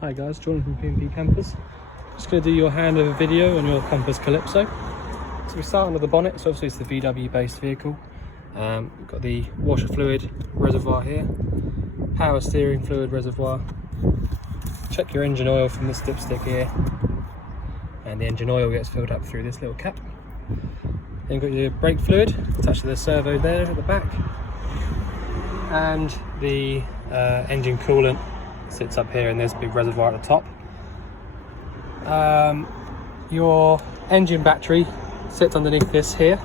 Hi guys, Jordan from P&P Campers. Just going to do your handover video on your Compass Calypso. So we start under the bonnet, so obviously it's the VW based vehicle. We've got the washer fluid reservoir here, power steering fluid reservoir. Check your engine oil from this dipstick here, and the engine oil gets filled up through this little cap. Then you've got your brake fluid attached to the servo there at the back, and the engine coolant sits up here, and there's a big reservoir at the top. Your engine battery sits underneath this here,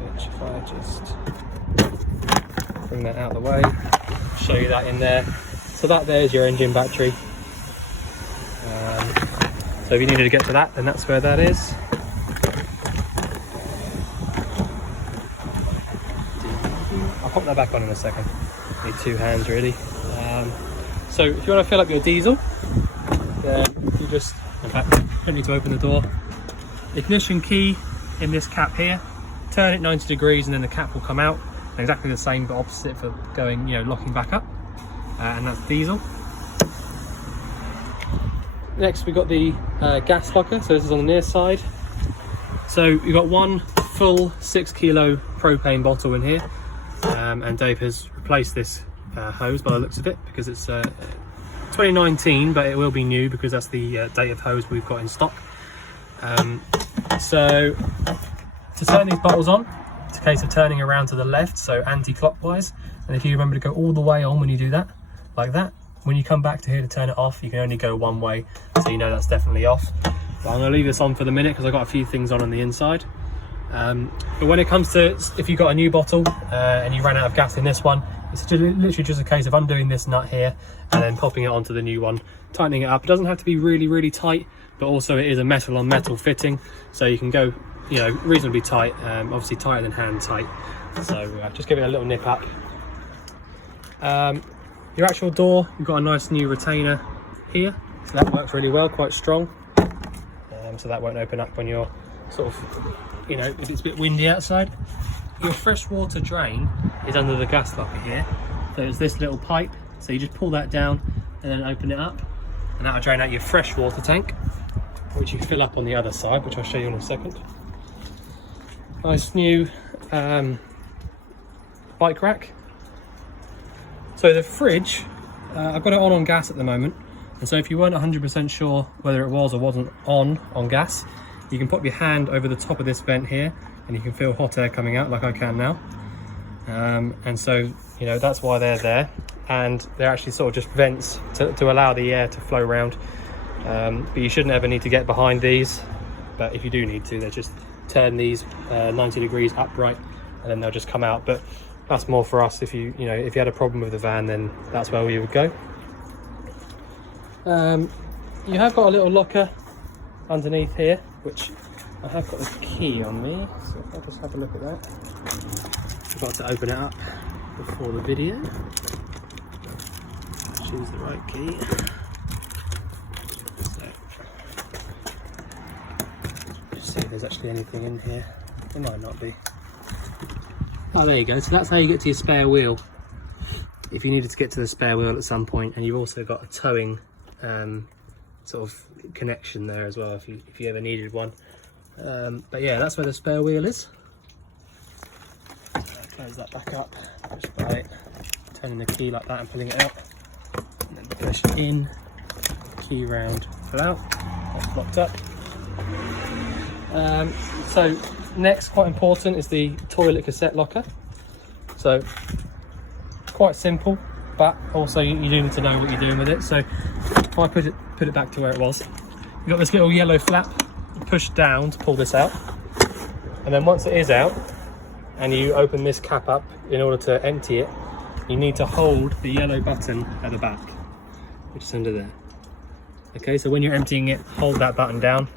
which if I just bring that out of the way, show you that in there. So that there's your engine battery. So if you needed to get to that, then that's where that is. I'll pop that back on in a second. Need two hands really. So if you want to fill up your diesel, then you just, in fact, don't need to open the door. Ignition key in this cap here. Turn it 90 degrees and then the cap will come out. Exactly the same but opposite for going, locking back up. And that's diesel. Next we've got the gas locker. So this is on the near side. So you've got one full 6 kilo propane bottle in here. And Dave has replaced this hose by the looks of it, because it's 2019, but it will be new because that's the date of hose we've got in stock. So to turn these bottles on, it's a case of turning around to the left, so anti-clockwise, and if you remember to go all the way on when you do that, like that, when you come back to here to turn it off, you can only go one way, so you know that's definitely off. But I'm going to leave this on for the minute because I've got a few things on the inside. But when it comes to, if you've got a new bottle and you ran out of gas in this one, it's literally just a case of undoing this nut here and then popping it onto the new one, tightening it up. It doesn't have to be really tight, but also it is a metal on metal fitting, so you can go reasonably tight, obviously tighter than hand tight. So just give it a little nip up. Your actual door, you've got a nice new retainer here, so that works really well, quite strong. So that won't open up when you're sort of, if it's a bit windy outside. Your freshwater drain is under the gas locker here, so it's this little pipe, so you just pull that down and then open it up, and that'll drain out your freshwater tank, which you fill up on the other side, which I'll show you in a second. Nice new bike rack. So the fridge, I've got it on gas at the moment, and so if you weren't 100% sure whether it was or wasn't on gas, you can put your hand over the top of this vent here and you can feel hot air coming out, like I can now. And so, that's why they're there. And they're actually sort of just vents to allow the air to flow around. But you shouldn't ever need to get behind these. But if you do need to, they just turn these 90 degrees upright and then they'll just come out. But that's more for us. If you had a problem with the van, then that's where we would go. You have got a little locker underneath here, which I have got the key on me, so if I just have a look at that. Forgot to open it up before the video. Choose the right key. So, just see if there's actually anything in here. There might not be. Oh, there you go. So that's how you get to your spare wheel. If you needed to get to the spare wheel at some point, and you've also got a towing sort of connection there as well, if you ever needed one. But yeah, that's where the spare wheel is. So close that back up just by turning the key like that and pulling it out, and then push it in, key round, pull out. That's locked up. So next, quite important, is the toilet cassette locker. So quite simple, but also you do need to know what you're doing with it. So if I put it back to where it was, you've got this little yellow flap. Push down to pull this out, and then once it is out and you open this cap up in order to empty it, you need to hold the yellow button at the back, which is under there. Okay, so when you're emptying it, hold that button down.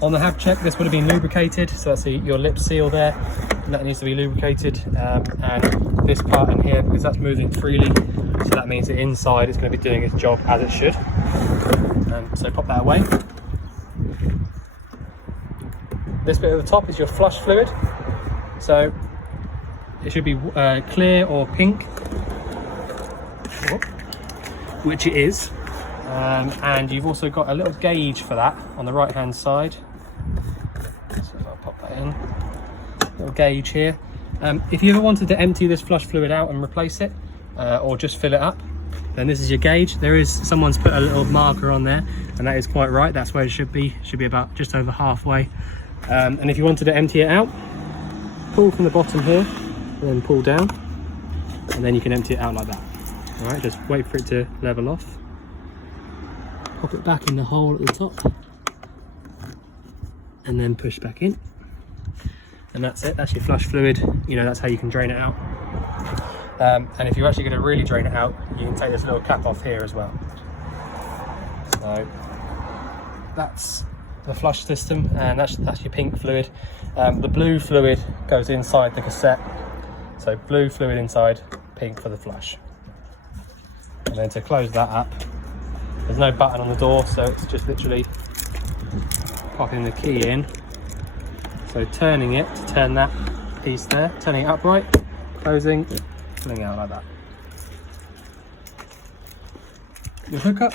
On the have check, this would have been lubricated, so that's your lip seal there, and that needs to be lubricated. And this part in here, because that's moving freely, so that means the inside is going to be doing its job as it should. So pop that away. This bit at the top is your flush fluid, so it should be clear or pink. which it is. And you've also got a little gauge for that on the right hand side. So if I pop that in, little gauge here. If you ever wanted to empty this flush fluid out and replace it, or just fill it up, then this is your gauge. Someone's put a little marker on there, and that is quite right. That's where it should be about just over halfway. And if you wanted to empty it out, pull from the bottom here and then pull down, and then you can empty it out like that. All right, just wait for it to level off, pop it back in the hole at the top, and then push back in, and that's it. That's your flush fluid. You know, that's how you can drain it out. And if you're actually going to really drain it out, you can take this little cap off here as well. So that's the flush system, and that's your pink fluid. The blue fluid goes inside the cassette. So blue fluid inside, pink for the flush. And then to close that up, there's no button on the door, so it's just literally popping the key in. So turning it to turn that piece there, turning it upright, closing, pulling out like that. Your hookup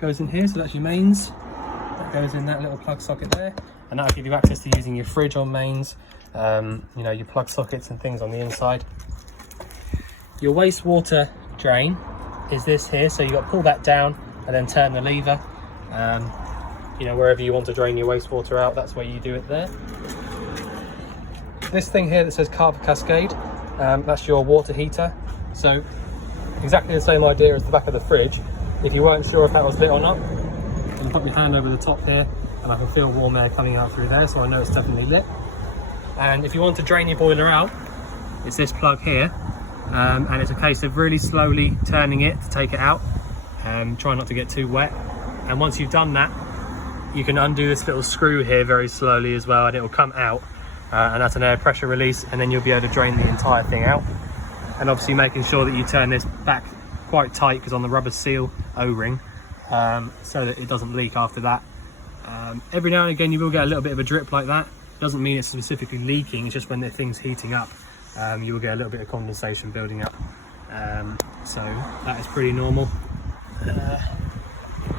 goes in here, so that's your mains. That goes in that little plug socket there, and that'll give you access to using your fridge on mains, you know, your plug sockets and things on the inside. Your wastewater drain is this here, so you've got to pull that down and then turn the lever. You know, wherever you want to drain your wastewater out, that's where you do it there. This thing here that says carpet cascade, that's your water heater. So exactly the same idea as the back of the fridge. If you weren't sure if that was lit or not, you can put your hand over the top here and I can feel warm air coming out through there, so I know it's definitely lit. And if you want to drain your boiler out, it's this plug here, and it's a case of really slowly turning it to take it out. Try not to get too wet, and once you've done that, you can undo this little screw here very slowly as well, and it will come out, and that's an air pressure release, and then you'll be able to drain the entire thing out. And obviously making sure that you turn this back quite tight, because on the rubber seal O-ring, so that it doesn't leak after that. Every now and again you will get a little bit of a drip like that. Doesn't mean it's specifically leaking, it's just when the thing's heating up, you will get a little bit of condensation building up. So that is pretty normal.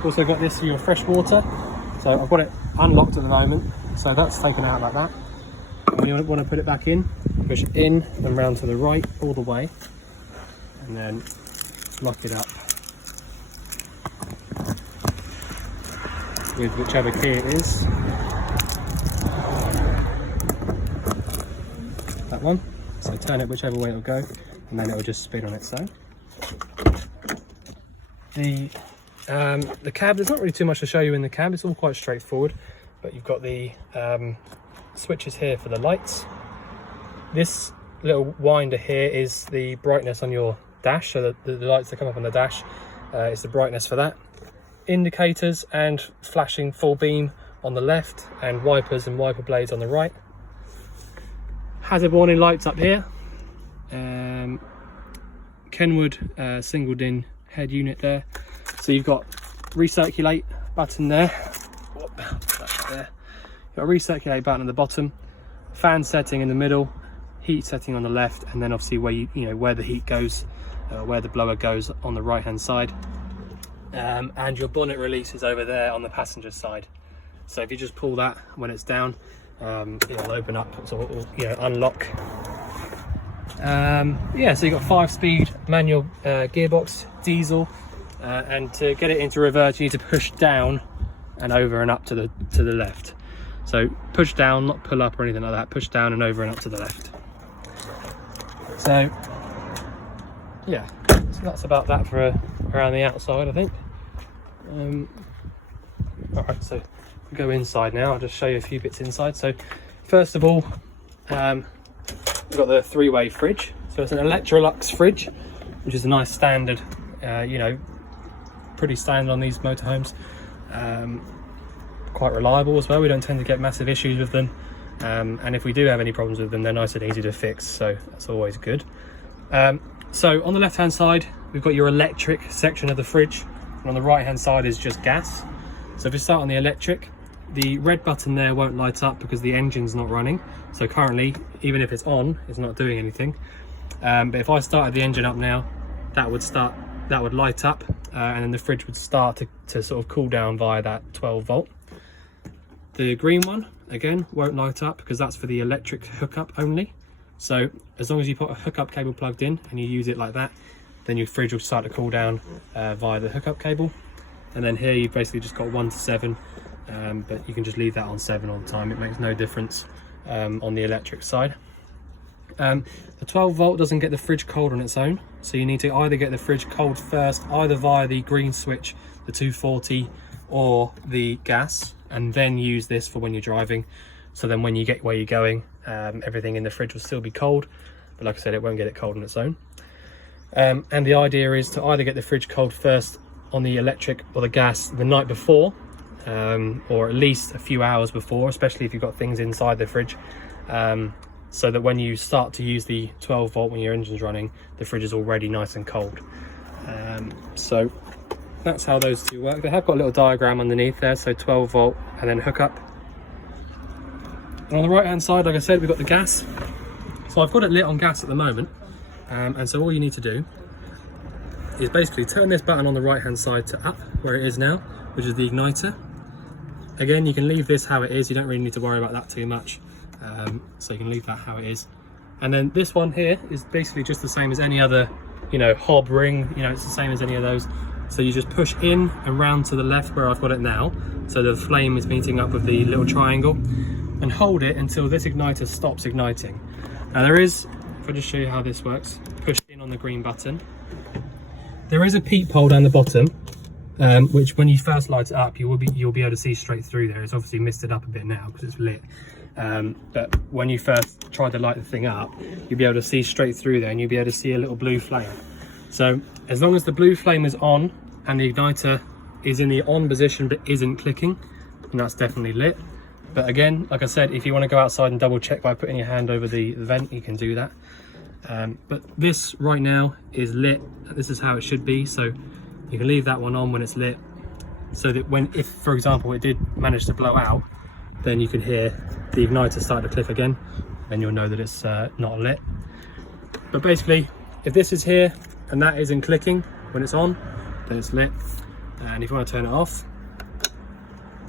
Also got this for your fresh water, so I've got it unlocked at the moment, so that's taken out like that. When you want to put it back in, push it in and round to the right all the way, and then lock it up with whichever key it is. That one. So turn it whichever way it'll go, and then it'll just spin on its own. The cab, there's not really too much to show you in the cab, it's all quite straightforward, but you've got the switches here for the lights. This little winder here is the brightness on your dash, so the lights that come up on the dash is the brightness for that. Indicators and flashing full beam on the left, and wipers and wiper blades on the right. Hazard warning lights up here. Kenwood singled in head unit there. So you've got recirculate button there. Whoop, that's there. You've got a recirculate button at the bottom, fan setting in the middle, heat setting on the left, and then obviously where where the heat goes, where the blower goes on the right hand side. And your bonnet release is over there on the passenger side. So if you just pull that when it's down, it'll open up, so it'll unlock. Yeah, so you've got 5-speed manual gearbox, diesel, and to get it into reverse you need to push down and over and up to the left. So push down, not pull up or anything like that, push down and over and up to the left. So yeah, so that's about that for around the outside, I think. Alright, so we'll go inside now. I'll just show you a few bits inside. So first of all, we've got the 3-way fridge. So it's an Electrolux fridge, which is a nice standard, pretty standard on these motorhomes. Quite reliable as well. We don't tend to get massive issues with them, and if we do have any problems with them, they're nice and easy to fix, so that's always good. So on the left hand side we've got your electric section of the fridge, and on the right hand side is just gas. So if we start on the electric, the red button there won't light up because the engine's not running, so currently even if it's on, it's not doing anything. But if I started the engine up now, that would start that would light up, and then the fridge would start to sort of cool down via that 12 volt. The green one, again, won't light up because that's for the electric hookup only. So as long as you put a hookup cable plugged in and you use it like that, then your fridge will start to cool down via the hookup cable. And then here you've basically just got 1 to 7, but you can just leave that on 7 all the time. It makes no difference on the electric side. The 12 volt doesn't get the fridge cold on its own, so you need to either get the fridge cold first, either via the green switch, the 240, or the gas, and then use this for when you're driving. So then when you get where you're going, everything in the fridge will still be cold, but like I said, it won't get it cold on its own. And the idea is to either get the fridge cold first on the electric or the gas the night before, or at least a few hours before, especially if you've got things inside the fridge, so that when you start to use the 12 volt when your engine's running, the fridge is already nice and cold. So that's how those two work. They have got a little diagram underneath there, so 12 volt and then hook up. And on the right hand side, like I said, we've got the gas. So I've got it lit on gas at the moment, and so all you need to do is basically turn this button on the right hand side to up where it is now, which is the igniter. Again, you can leave this how it is, you don't really need to worry about that too much, so you can leave that how it is. And then this one here is basically just the same as any other, you know, hob ring, you know, it's the same as any of those. So you just push in and round to the left where I've got it now, so the flame is meeting up with the little triangle, and hold it until this igniter stops igniting. Now there is, if I just show you how this works, push in on the green button. There is a peephole down the bottom, which when you first light it up, you'll be able to see straight through there. It's obviously misted up a bit now because it's lit. But when you first try to light the thing up, you'll be able to see straight through there, and you'll be able to see a little blue flame. So as long as the blue flame is on and the igniter is in the on position but isn't clicking, then that's definitely lit. But again, like I said, if you want to go outside and double check by putting your hand over the vent, you can do that. But this right now is lit. This is how it should be. So you can leave that one on when it's lit, so that if for example it did manage to blow out, then you can hear the igniter start to click again, and you'll know that it's not lit. But basically, if this is here and that isn't clicking when it's on, then it's lit. And if you want to turn it off,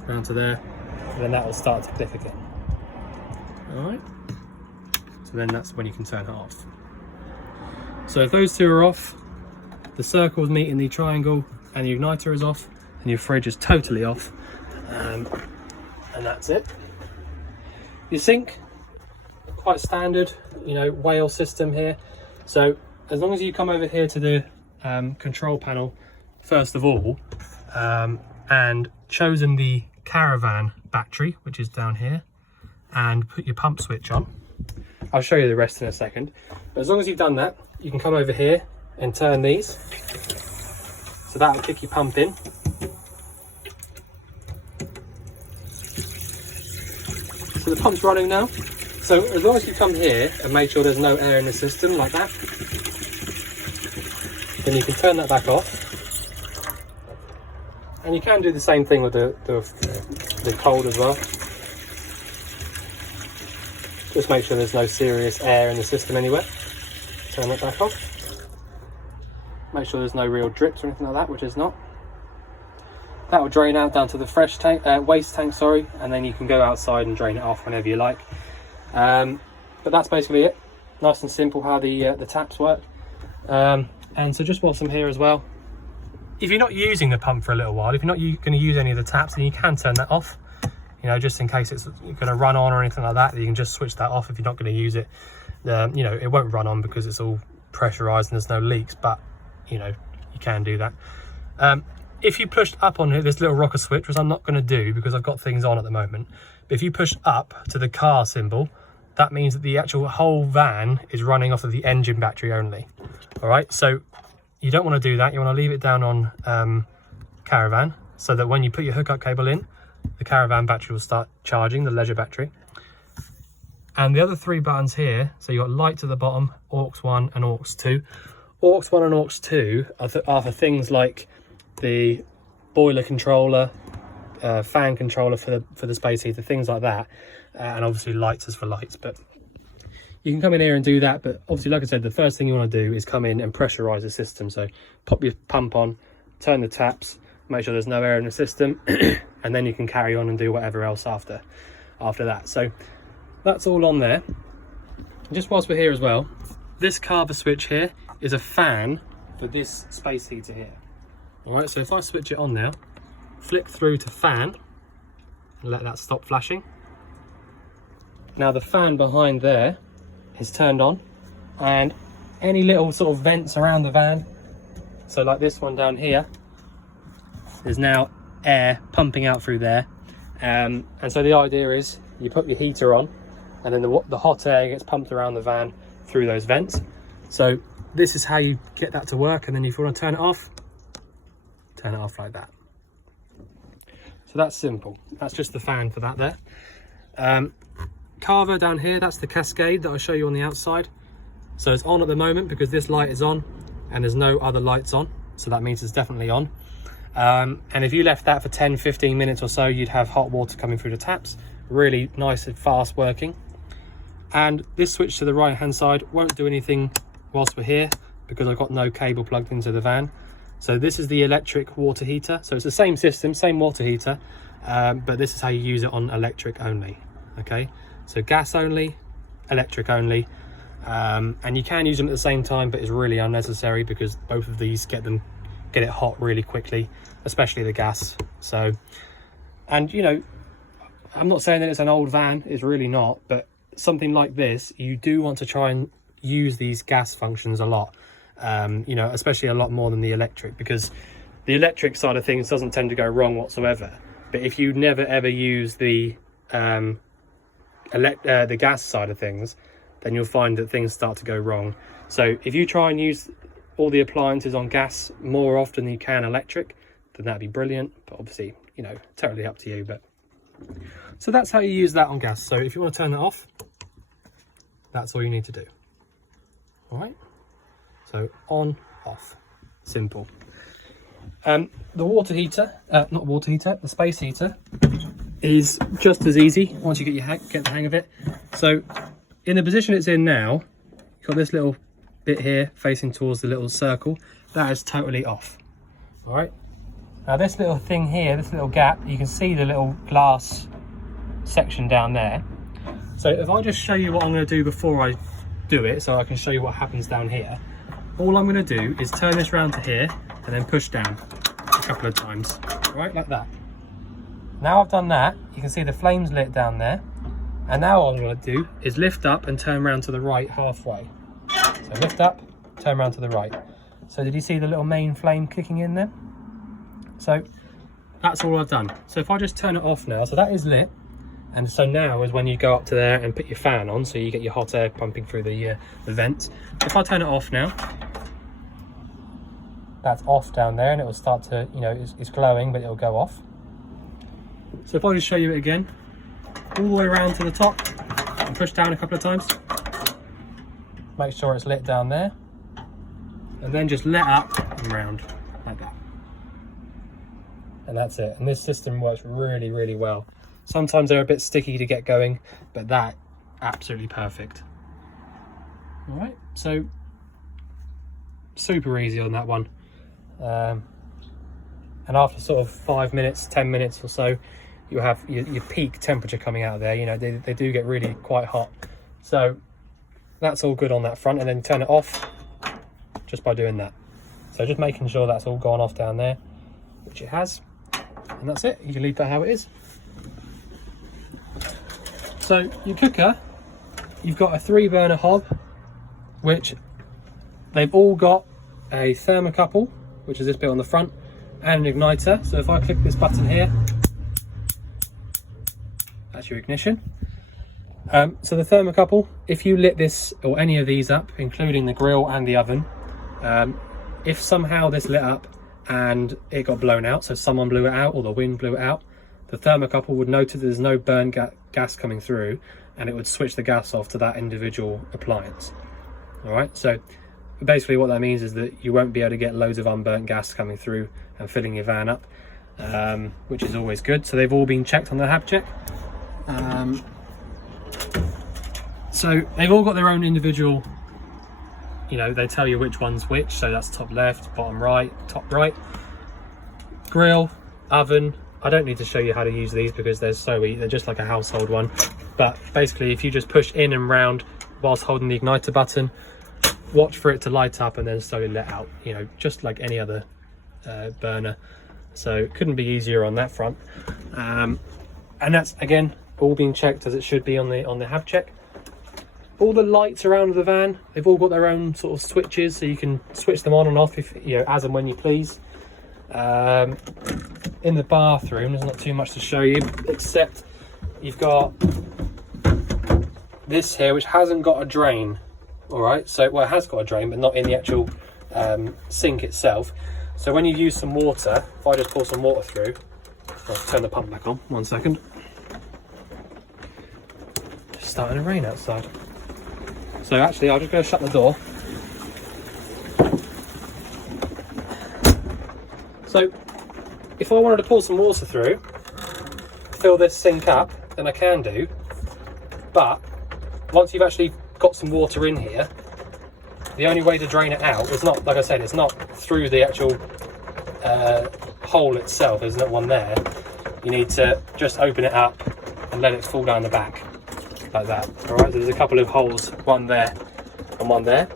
round to there, then that will start to click again. All right, so then that's when you can turn it off. So if those two are off, the circles meet in the triangle and the igniter is off, and your fridge is totally off, and that's it. Your sink, quite standard, you know, whale system here. So as long as you come over here to the control panel first of all, and chosen the caravan battery, which is down here, and put your pump switch on. I'll show you the rest in a second. But as long as you've done that, you can come over here and turn these. So that will kick your pump in. So the pump's running now. So as long as you come here and make sure there's no air in the system like that, then you can turn that back off. And you can do the same thing with the cold as well. Just make sure there's no serious air in the system anywhere. Turn it back off. Make sure there's no real drips or anything like that, which is not. That will drain out down to the fresh tank, waste tank, sorry, and then you can go outside and drain it off whenever you like. But that's basically it. Nice and simple how the taps work. And so just whilst I'm here as well, if you're not using the pump for a little while, if you're not going to use any of the taps, then you can turn that off. You know, just in case it's going to run on or anything like that, you can just switch that off if you're not going to use it. You know, it won't run on because it's all pressurized and there's no leaks, but you know, you can do that. If you pushed up on this little rocker switch, which I'm not going to do because I've got things on at the moment, but if you push up to the car symbol, that means that the actual whole van is running off of the engine battery only. All right, so you don't want to do that. You want to leave it down on caravan, so that when you put your hookup cable in, the caravan battery will start charging, the leisure battery. And the other three buttons here, so you've got lights at the bottom, aux 1 and aux 2. Aux 1 and aux 2 are for things like the boiler controller, fan controller for the space heater, things like that, and obviously lights is for lights. But you can come in here and do that, but obviously, like I said, the first thing you want to do is come in and pressurize the system. So pop your pump on, turn the taps, make sure there's no air in the system, and then you can carry on and do whatever else after that. So that's all on there. Just whilst we're here as well, this carver switch here is a fan for this space heater here. All right, so if I switch it on now, flick through to fan, and let that stop flashing. Now the fan behind there is turned on, and any little sort of vents around the van, so like this one down here, there's now air pumping out through there. And so the idea is you put your heater on, and then the hot air gets pumped around the van through those vents. So this is how you get that to work. And then if you want to turn it off like that. So that's simple. That's just the fan for that there. Carver down here, that's the Cascade that I'll show you on the outside. So it's on at the moment because this light is on and there's no other lights on, so that means it's definitely on. And if you left that for 10-15 minutes or so, you'd have hot water coming through the taps. Really nice and fast working. And this switch to the right hand side won't do anything whilst we're here because I've got no cable plugged into the van. So this is the electric water heater. So it's the same system, same water heater, but this is how you use it on electric only. Okay, so gas only, electric only, and you can use them at the same time, but it's really unnecessary because both of these get it hot really quickly, especially the gas. So, and you know, I'm not saying that it's an old van, it's really not, but something like this, you do want to try and use these gas functions a lot, you know, especially a lot more than the electric, because the electric side of things doesn't tend to go wrong whatsoever. But if you never ever use the gas side of things, then you'll find that things start to go wrong. So if you try and use all the appliances on gas more often than you can electric, then that'd be brilliant. But obviously, you know, totally up to you. But so that's how you use that on gas. So if you want to turn that off, that's all you need to do. All right, so on, off, simple. The water heater, not water heater, the space heater is just as easy once you get the hang of it. So in the position it's in now, you've got this little bit here facing towards the little circle. That is totally off. All right, now this little thing here, this little gap, you can see the little glass section down there. So if I just show you what I'm going to do before I do it, so I can show you what happens down here, all I'm going to do is turn this round to here and then push down a couple of times, right, like that. Now I've done that, you can see the flames lit down there, and now all I'm going to do is lift up and turn around to the right halfway. So lift up, turn around to the right. So did you see the little main flame kicking in there? So that's all I've done. So if I just turn it off now, so that is lit, and so now is when you go up to there and put your fan on, so you get your hot air pumping through the vents. If I turn it off now, that's off down there, and it will start to, you know, it's glowing, but it'll go off. So if I just show you it again, all the way around to the top and push down a couple of times, make sure it's lit down there, and then just let up and round like that, and that's it. And this system works really, really well. Sometimes they're a bit sticky to get going, but that absolutely perfect. All right, so super easy on that one. And after sort of 5 minutes, 10 minutes or so, you have your peak temperature coming out of there. You know, they do get really quite hot. So that's all good on that front, and then turn it off just by doing that. So just making sure that's all gone off down there, which it has, and that's it. You can leave that how it is. So your cooker, you've got a 3-burner hob, which they've all got a thermocouple, which is this bit on the front, and an igniter. So if I click this button here, that's your ignition. So the thermocouple, if you lit this or any of these up, including the grill and the oven, if somehow this lit up and it got blown out, so someone blew it out or the wind blew it out, the thermocouple would notice there's no burn gas coming through, and it would switch the gas off to that individual appliance. All right, so basically what that means is that you won't be able to get loads of unburnt gas coming through and filling your van up, which is always good. So they've all been checked on the hab check. So they've all got their own individual, you know, they tell you which one's which. So that's top left, bottom right, top right. Grill, oven. I don't need to show you how to use these because they're so easy. They're just like a household one. But basically, if you just push in and round whilst holding the igniter button, watch for it to light up and then slowly let out, you know, just like any other burner. So it couldn't be easier on that front. And that's, again, all being checked as it should be on the have check. All the lights around the van, they've all got their own sort of switches, so you can switch them on and off, if you know, as and when you please. In the bathroom, there's not too much to show you, except you've got this here, which hasn't got a drain. All right, so well, it has got a drain, but not in the actual sink itself. So when you use some water, if I just pour some water through, I'll turn the pump back on. 1 second. It's starting to rain outside. So actually, I'll just go shut the door. So if I wanted to pour some water through, fill this sink up, then I can do. But once you've actually got some water in here, the only way to drain it out is not, like I said, it's not through the actual hole itself. There's not one there. You need to just open it up and let it fall down the back like that. All right, so there's a couple of holes, one there and one there.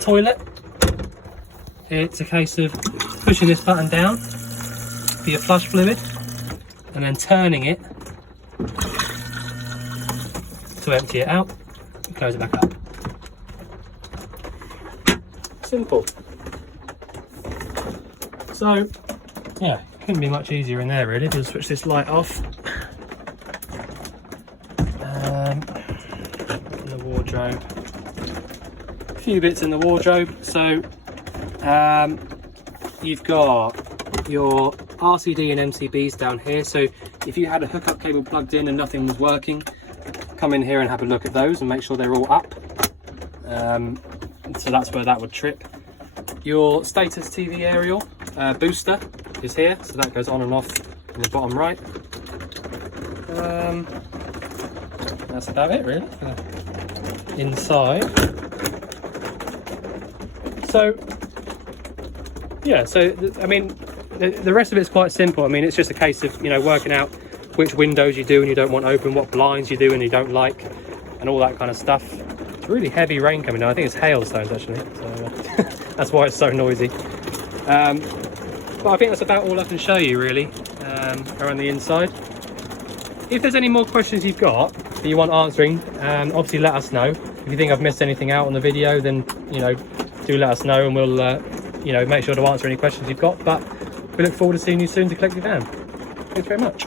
Toilet, it's a case of pushing this button down for your flush fluid and then turning it to empty it out and close it back up. Simple. So yeah, couldn't be much easier in there really. Just switch this light off. In the wardrobe, a few bits in the wardrobe. So you've got your RCD and MCBs down here. So if you had a hookup cable plugged in and nothing was working, come in here and have a look at those and make sure they're all up. So that's where that would trip. Your status TV aerial booster is here, so that goes on and off in the bottom right. That's about it really for the inside. So yeah, so I mean the rest of it's quite simple. I mean, it's just a case of, you know, working out which windows you do and you don't want open, what blinds you do and you don't like, and all that kind of stuff. It's really heavy rain coming down. I think it's hailstones actually, so that's why it's so noisy. But I think that's about all I can show you really around the inside. If there's any more questions you've got that you want answering, obviously let us know. If you think I've missed anything out on the video, then, you know, do let us know and we'll you know, make sure to answer any questions you've got. But we look forward to seeing you soon to collect your van. Thanks very much.